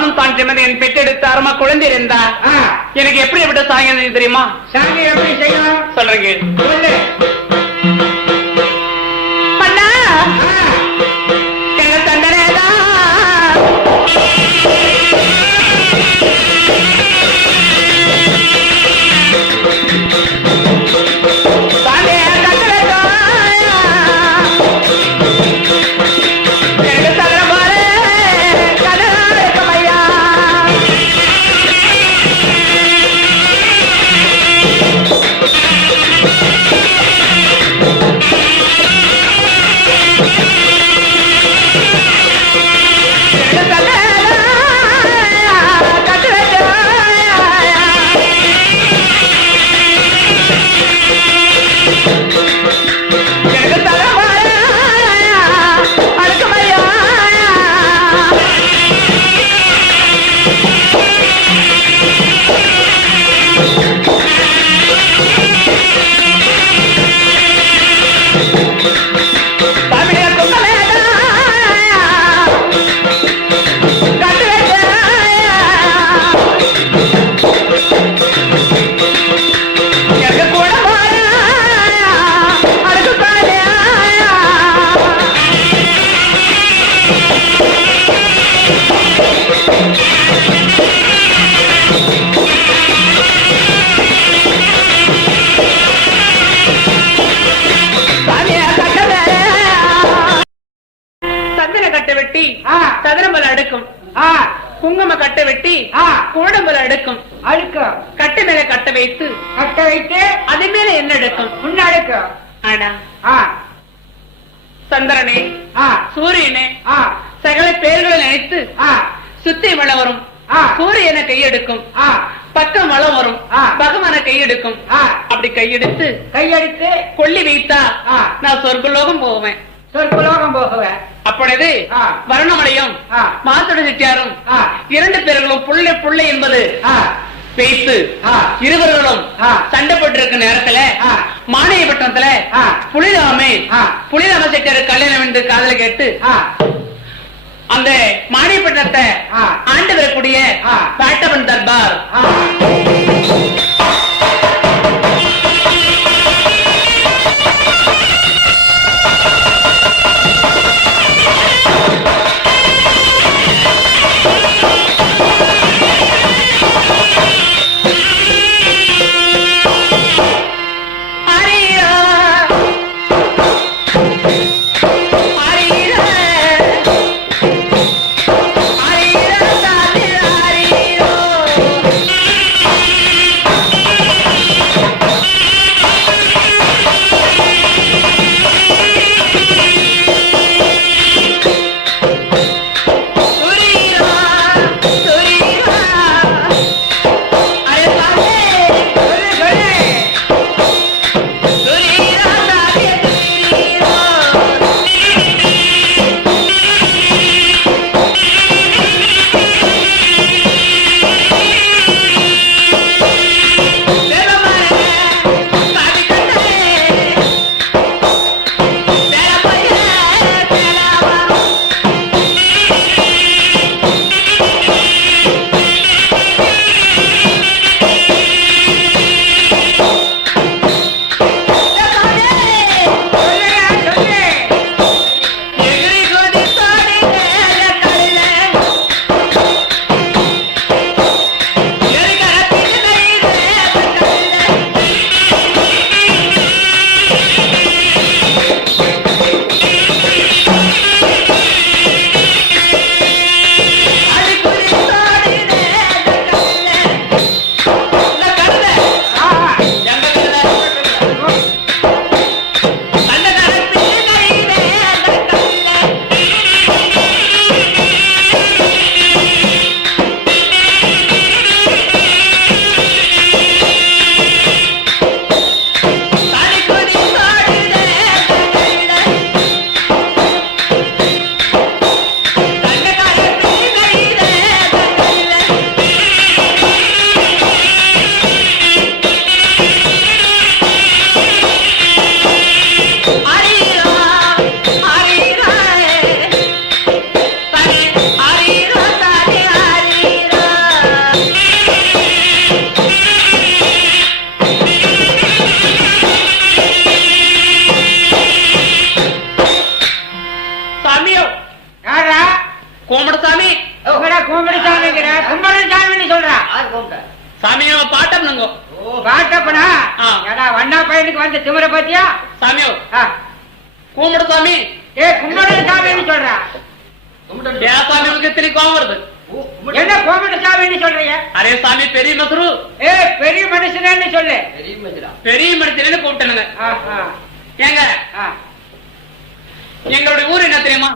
பாதம் தான் செம்மது என் பெற்றெடுத்து அருமா குழந்தை இருந்தா எனக்கு எப்படி எப்படி சாயங்க தெரியுமா? சாமி எப்படி செய்யணும் சொல்றேங்க. சொல்லு. மன்னா எங்க தண்டனேதான் குங்கும கட்டை வெட்டி கோடம்பல அடுக்கும் அடுக்கும் கட்டை மேல கட்ட வைத்து அது மேல என்ன எடுக்கும் முன்னடுக்கும். சந்திரனே சூரியனே சகல பெயர்களை நினைத்து சுத்தி மழை வரும் சூரியனை கையெடுக்கும் பக்கம் மழை வரும் பகவான கையெடுக்கும் அப்படி கையெடுத்து கொல்லி வைத்தா நான் சொர்க்கலோகம் போவேன். சொர்க்கலோகம் போகுவேன். அப்பொழுது வருணமலையும் மாத்தோட செட்டியாரும் இரண்டு பேர்களும் புள்ளை புள்ளை என்பது வைத்து இருவர்களும் சண்டை போட்டிருக்க நேரத்துல மானியப்பட்டினத்துல புலிராம செட்டியார் கல்யாணம் என்று காதல கேட்டு அந்த மானியப்பட்டினத்தை ஆண்டு வரக்கூடிய பாட்டவன் தர்பார் உங்களா கும்பிடு சாமிங்கிற கும்பிடு சாமின்னு சொல்றா சாமி நம்ம பாட்டம்னுங்க. பாட்டப்பனா ஏடா வண்ணா பையனுக்கு வந்து திமிர பத்தியா சாமியோ கும்பிடு சாமி. கும்பிடு சாமின்னு சொல்றா. ஏன் சாமி உங்களுக்கு எத்தனை கோவம் வருது? என்ன கும்பிடு சாமின்னு சொல்றீங்க? அரே சாமி பெரிய மசரு. பெரிய மனுஷனு சொல்லு. பெரிய மனுஷனு கூப்பிட்டனுங்க. ஏங்க எங்களுடைய ஊர் என்ன தெரியுமா?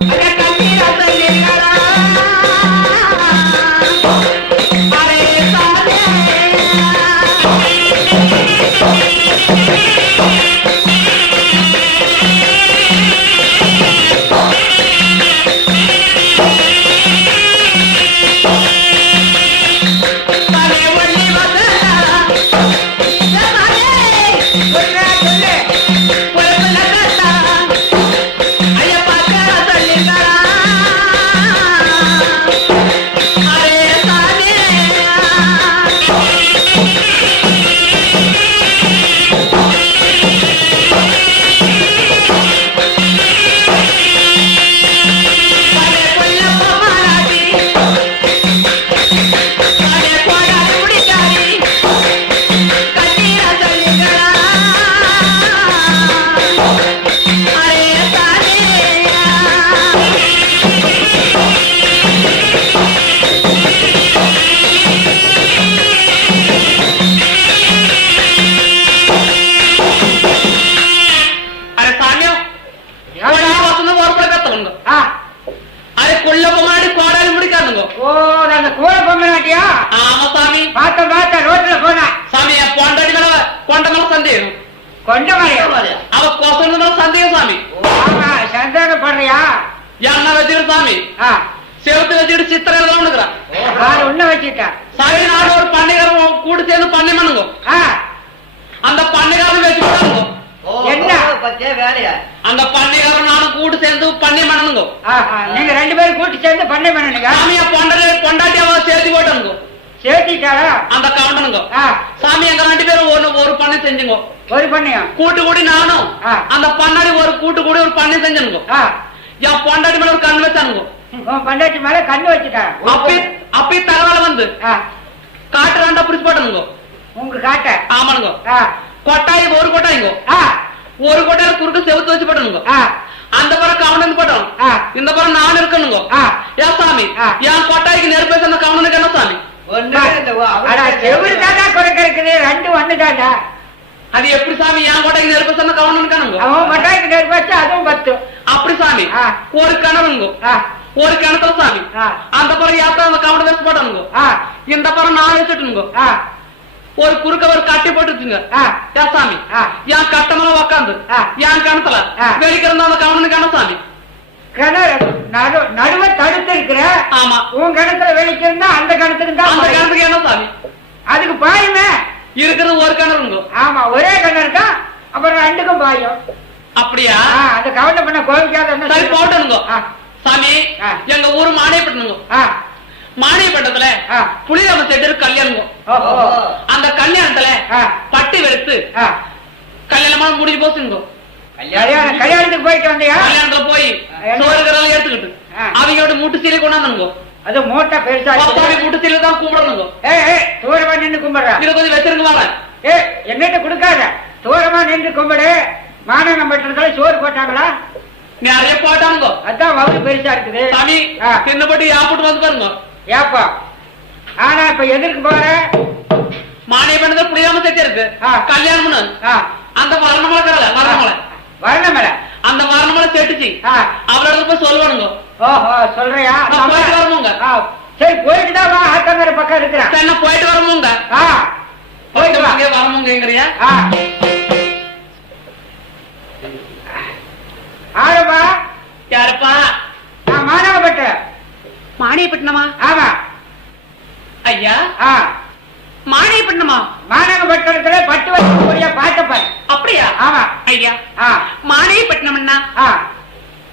செவத்து வச்சுட்டு சித்திரம் எல்லாம் உன்ன வச்சுட்டா சாமி நாடு ஒரு பண்ணைக்காரன் கூட்டு சேர்ந்து பண்ணை பண்ணுங்க. அந்த பண்ணைக்காரன் வச்சு என்ன வேலையா? அந்த பண்ணைக்காரன் நானும் கூட்டு சேர்ந்து பண்ணை பண்ணணுங்க. நீங்க ரெண்டு பேரும் கூட்டு சேர்ந்து பண்ணை பண்ணணுங்க. சாமியா பொண்டாட்டி அவ சேர்த்து போட்டனுங்க. சேர்த்திட்டாரா? அந்த கவுண்டனுங்க. சாமி எங்க ரெண்டு பேரும் ஒரு பண்ணை செஞ்சுங்க. ஒரு பண்ணையா? கூட்டு கூடி நானும் அந்த பண்ணாடி ஒரு கூட்டு கூடி ஒரு பண்ணை செஞ்சனுங்க. என் பொண்டாட்டி மேல ஒரு கண்ணு வச்சானுங்க. பொண்டாட்டி மேல கண்ணு வச்சுட்டா அப்பி தகவல் வந்து காட்டு ரெண்டா பிடிச்சு போட்டனுங்க. உங்க காட்ட? ஆமானுங்க. கொட்டாய் ஒரு கொட்டாய்ங்க. ஒரு கொட்டாயில குறுக்கு செவுத்து வச்சு போட்டனுங்க. அந்த படம் கவுண்டனுக்கு போட்டோம். இந்த படம் நான் இருக்கணுங்க. ஏன் சாமி என் கொட்டாய்க்கு நெருப்பு அந்த கவுண்டனுக்கு என்ன சாமி? ரெண்டு ஒண்ணு தாண்டா. அது எப்படி சாமி என் கொட்டாய்க்கு நெருப்பு சொன்ன கவுண்டனுக்கானுங்க? அவன் கொட்டாய்க்கு நெருப்பு வச்சு அதுவும் 10. அப்படி சாமி ஒரு கிணறுங்க. ஒரு கிணத்துல சாமி அந்த படம் யாத்தா அந்த கவுண்டர் வச்சு போட்டனுங்க. இந்த படம் நான் வச்சுட்டுங்க. ஒரு குறுக்க ஒரு கட்டி போட்டுச்சுங்க. சாமி என் கட்டமெல்லாம் உக்காந்து என் கிணத்துல வெளிக்கிறதா அந்த கவுண்டனுக்கு என்ன சாமி? கிணறு நடுவ தடுத்து இருக்கிற. ஆமா உன் கிணத்துல வெளிக்கிறதா அந்த கிணத்துக்கு தான். அந்த கிணத்துக்கு என்ன சாமி? அதுக்கு பாயுமே இருக்கிறது ஒரு கிணறுங்க. ஆமா ஒரே கிணறு தான். அப்புறம் ரெண்டுக்கும் பாயும். அப்படியா? அந்த கவுண்டர் பண்ண கோவிக்காத சரி போட்டனுங்க. சாமி எங்க ஊரு மானியப்பட்டனுங்க. மானியப்பட்டத்துல புலிராம செட்டு கல்யாணம். அந்த கல்யாணத்துல பட்டி வெளுத்து கல்யாணமா முடிஞ்சு போச்சுங்க. கல்யாணத்துக்கு போயிட்டு வந்தியா? கல்யாணத்துல போய் சோறுகரெல்லாம் எடுத்துக்கிட்டு அவங்களோட மூட்டு சீலை கொண்டாந்துங்க. அது மூட்டை பெருசா மூட்டு சீலை தான் கும்பிடணுங்க. தூரமா நின்று கும்பிடுற இதை கொஞ்சம் வச்சிருங்க. வாங்க என்னட்ட கொடுக்காத தூரமா நின்று கும்பிடு. மாநிலம் பட்டத்துல சோறு போட்டாங்களா? நிறைய போட்டானுங்க. அதான் வவுறு பெருசா இருக்குது. சாமி சின்ன போட்டு யாப்பிட்டு வந்து பாருங்க. ஏப்பா ஆனா இப்ப எதிர்க்கு போற மானிய பண்ணது புரியாம தைச்சு இருக்கு. கல்யாணம் அந்த வரணமலை வரணமலை அந்த வரணமலை செட்டுச்சு. அவரோட போய் சொல்லுவானுங்க. ஓஹோ சொல்றியா? போயிட்டு வரமுங்க. சரி போயிட்டு தான் வா. ஆத்தங்கரை பக்கம் இருக்கிறேன். என்ன போயிட்டு வரமுங்க. போயிட்டு வாங்க வரமுங்கறியா? ஆரப்பா யாரப்பா? நான் மானவப்பட்ட மானியப்பட்டினமா? ஆமா ஐயா. மானியப்பட்டினமா? மானவப்பட்டத்துல பட்டு வச்சு பாட்டப்பன். அப்படியா? ஆமா ஐயா. மானியப்பட்டினம்னா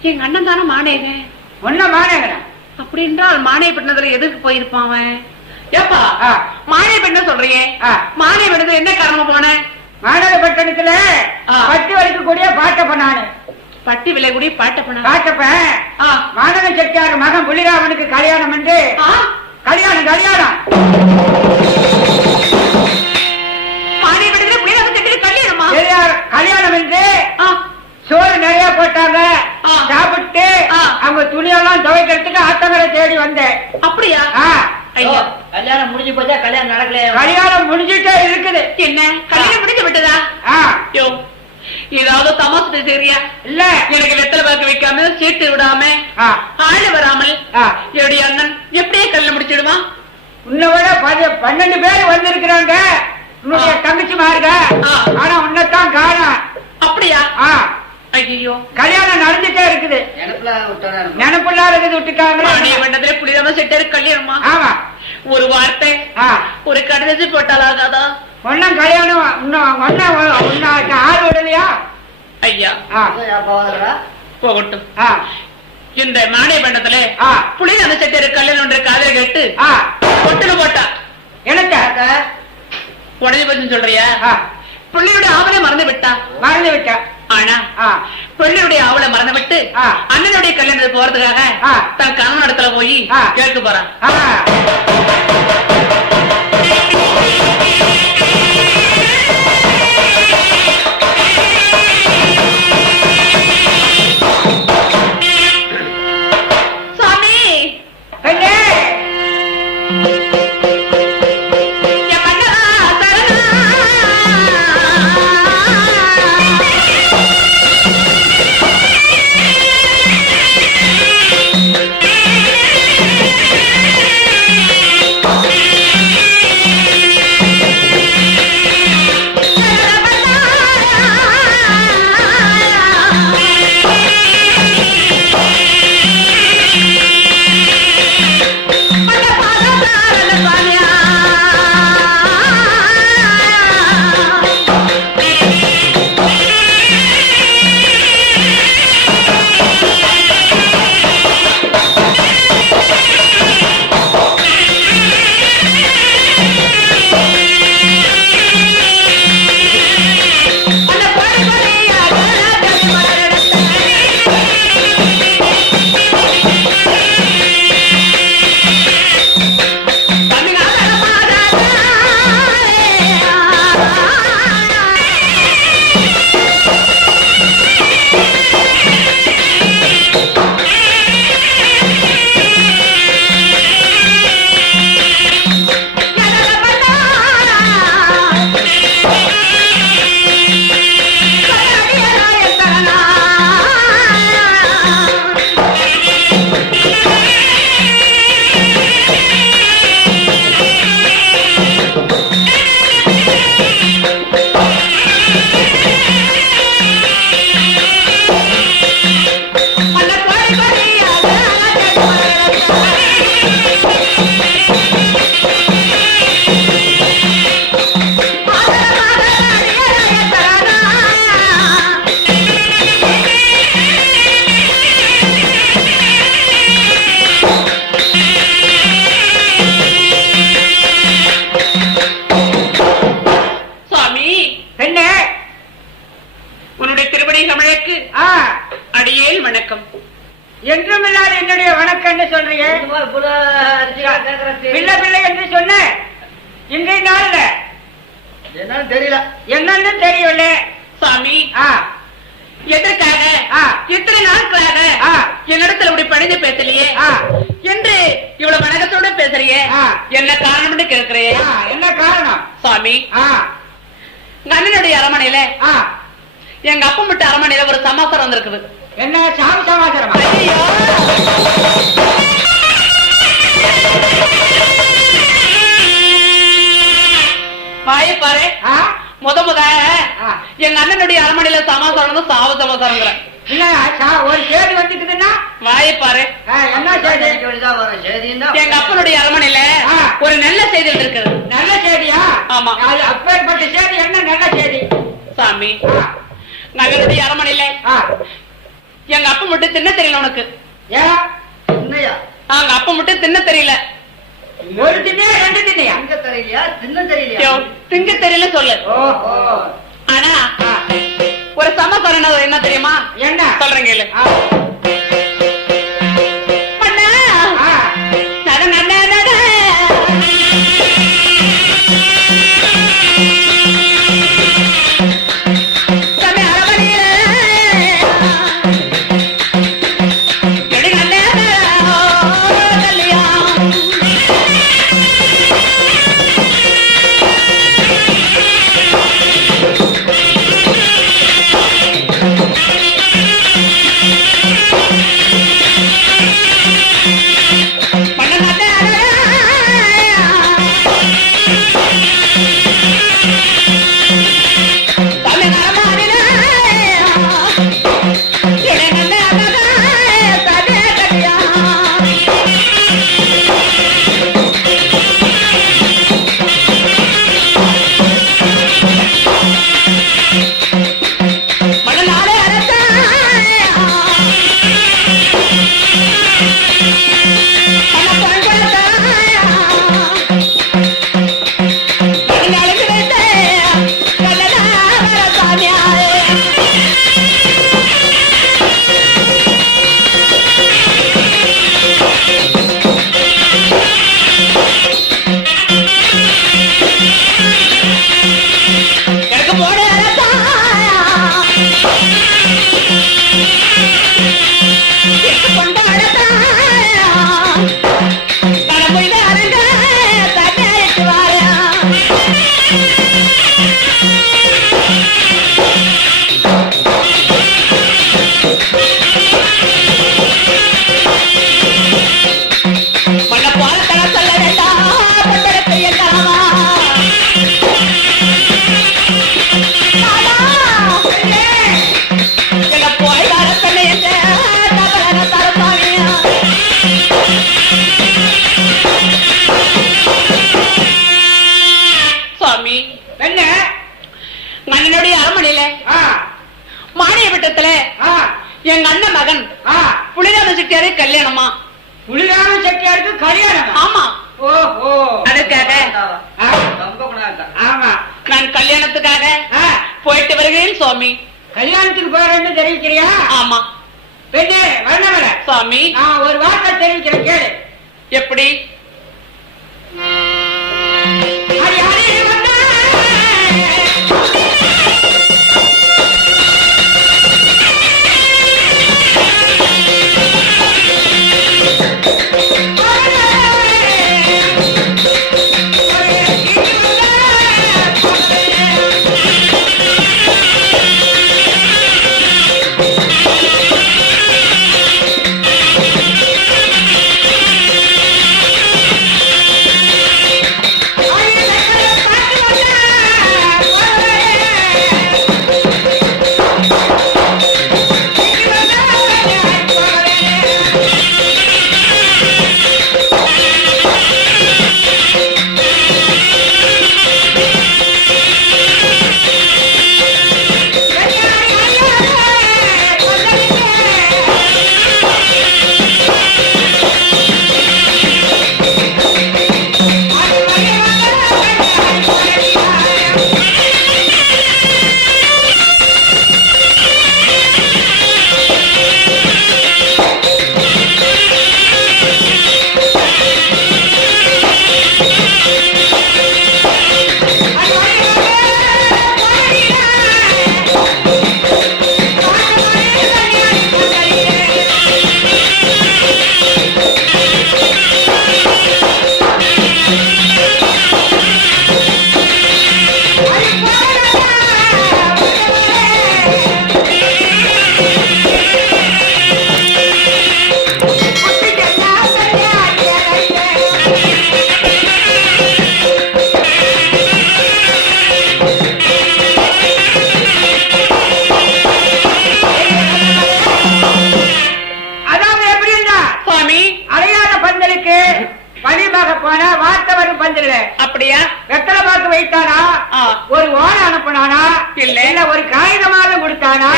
எங்க அண்ணன் தானே மானேகன். ஒன்ன மானேகன் அப்படி என்றால் மானியப்பட்டினத்துல எதுக்கு போயிருப்பான் அவன்? ஏப்பா மானியப்பட்டினம் சொல்றியே, மானியப்பட்டினத்துல என்ன காரணம் போன? மானவப்பட்டணத்துல பட்டு வலிக்கக்கூடிய பாட்டப்பன். நானு பட்டி விலை கூடி பாட்டப்பன். பாட்டப்பன் மாதவன் செட்டியார் மகன் புலிராமனுக்கு கல்யாணம் என்று அவங்க துணியெல்லாம் துவைக்கிறதுக்கு ஆத்தங்கரை தேடி வந்தேன். அப்படியா? ஐயா, கல்யாணம் முடிஞ்சு போச்சா? கல்யாணம் நடக்கலையா? கல்யாணம் முடிஞ்சுட்டே இருக்குது. என்ன கல்யாணம் முடிஞ்சு விட்டதா? யோ, ஏதாவது தமாசு தெரியா? இல்ல, எனக்கு வெத்தலை பாக்கு வைக்காம சீட்டு விடாம ஆளு வராமல் என்னுடைய அண்ணன் எப்படியே கல்யாணம் முடிச்சிடுவான்? உன்னை விட 12 பேர் வந்திருக்கிறாங்க உன்னுடைய தங்கச்சி மாருங்க. ஆனா உன்னைத்தான் காணோம். அப்படியா? ஐயோ, கல்யாணம் நடந்துட்டே இருக்குது. நினப்புள்ளா இருக்குது விட்டுக்காங்க. புளிதமா செட்டு கல்யாணமா? ஆமா. ஒரு வார்த்தை ஒரு கடிதத்தை போட்டாலாகாதா? ஒன்னும் கல்யாணம் ஆள் விடலையா? ஐயா போகட்டும். இந்த மானை பண்டத்துல புளிதம செட்டு கல்யாணம் காதல கேட்டு கொட்டுல போட்டா எனக்கு உடனே பத்தி சொல்றியா? பிள்ளையுடைய ஆவலை மறந்து விட்டா. ஆனா பிள்ளையுடைய ஆவலை மறந்து விட்டு அண்ணனுடைய கல்யாணத்துக்கு போறதுக்காக தன் கணவன் இடத்துல போய் கேட்க போறான். சாமி, அடியேன் வணக்கம். என்றும் இல்லாத என்னுடைய வணக்கம் சொல்றீங்க. பிள்ளை பிள்ளை என்று சொன்ன இன்றைய நாள்ல என்னன்னு தெரியல. என்னன்னு தெரியல சாமி. எதற்காக இத்தனை நாட்களாக என்னிடத்துல இப்படி பணிந்து பேசலையே என்று இவ்வளவு வணக்கத்தோட பேசுறியே, என்ன காரணம்னு கேட்கிறே? என்ன காரணம் சாமி? அண்ணனுடைய அரமனையில எங்க அப்பா விட்டு அரமனையில ஒரு சமாசாரம் வந்திருக்குது. என்ன சாமி சமாசாரம்? வாயை பாரு. முத எங்க அண்ணனுடைய அரமனையில சமாசாரம் சாவு சமாசாரம். ஒரு சேதி வந்துக்குதுன்னா வாயை பாரு. என்ன சேதி? எங்க அப்பனுடைய அரமனையில ஒரு நல்ல செய்தி இருக்குது. நல்ல செய்தியா? ஆமா. அப்பேற்பட்ட செய்தி என்ன நல்ல செய்தி? சாமி, நகருடைய அரமனையில எங்க அப்பா மட்டும் தின்ன தெரியல. உனக்கு அங்க அப்பா மட்டும் தின்ன தெரியல. ஒரு திண்ணையா ரெண்டு திண்ணையா? திங்க தெரியல சொல்லு. ஆனா ஒரு சமாசாரம் என்ன தெரியுமா? என்ன சொல்றேன் கேளு. அரமனையில சுவாமி. கல்யாணத்துக்கு போறேன்னு தெரிவிக்கிறியா? ஆமா. பெண்ணே வரணவர சுவாமி, நான் ஒரு வார்த்தை தெரிவிக்கிறேன் கேளு. எப்படி? அப்படியா? வெத்தலை பாக்கு வைத்தானா? ஒரு ஓலை அனுப்பினானா? இல்ல ஒரு காகிதமாக கொடுத்தானா?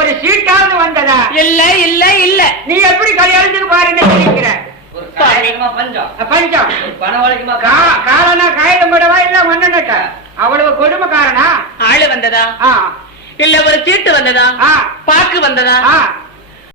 ஒரு சீட்டாவது வந்ததா? இல்ல இல்ல இல்ல. நீ எப்படி கல்யாணத்துக்கு பாருன்னு நினைக்கிற? பஞ்சம் காரணா காகிதம் போடவா இல்ல மண்ணட்ட அவ்வளவு கொடுமை காரணா? ஆளு வந்ததா? இல்ல ஒரு சீட்டு வந்ததா? பாக்கு வந்ததா?